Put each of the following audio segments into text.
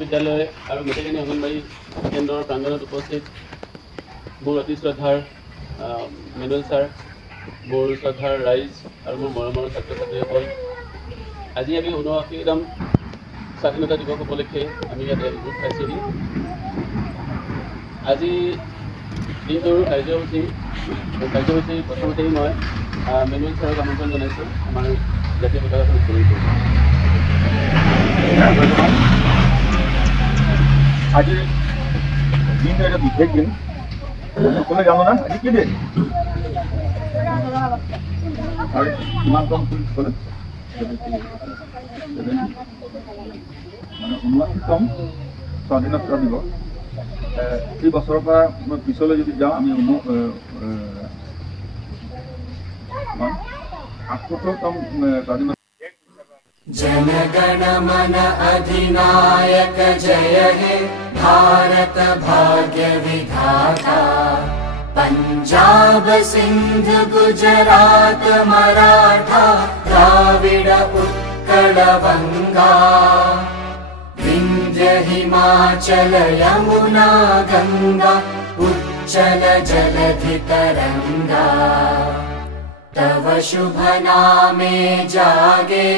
বিদ্যালয় আৰু গোটেইখিনি অংগনবাড়ী কেন্দ্ৰৰ প্ৰাংগণত উপস্থিত মোৰ অতি শ্ৰদ্ধাৰ মেনুৱেল ছাৰ, মোৰ শ্ৰদ্ধাৰ ৰাইজ আৰু মোৰ মৰমৰ ছাত্ৰ ছাত্ৰীসকল, আজি আমি ৭৯তম স্বাধীনতা দিৱস উপলক্ষে আমি ইয়াতে গোট খাইছিলোঁ। আজি দিনটোৰ কাৰ্যসূচী প্ৰথমতেই মই মেনুৱেল ছাৰক আমন্ত্ৰণ জনাইছোঁ আমাৰ জাতীয় পতাকাখন উত্তোলন কৰিব। আজি দিনটো এটা বিশেষ দিন, সকলোৱে জানো না আজি কি দিন আৰু কিমান কম ক'লে মানে ৭৯তম স্বাধীনতা দিৱস। এই বছৰৰ পৰা মই পিছলৈ যদি যাওঁ আমি ৭৮তম স্বাধীনতা। जनगण मन अधिनायक जय हे भारत भाग्य विधाता। पंजाब सिंध गुजरात मराठा द्राविड उत्कल बंगा। विंध्य हिमाचल यमुना गंगा उच्चल जलधि तरंगा। तव शुभ नामे जागे,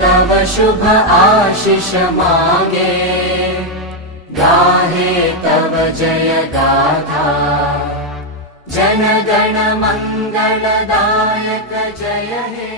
तव शुभ आशीष मांगे। गाहे तव जय गाथा, जन गण मंगलदायक जय हे।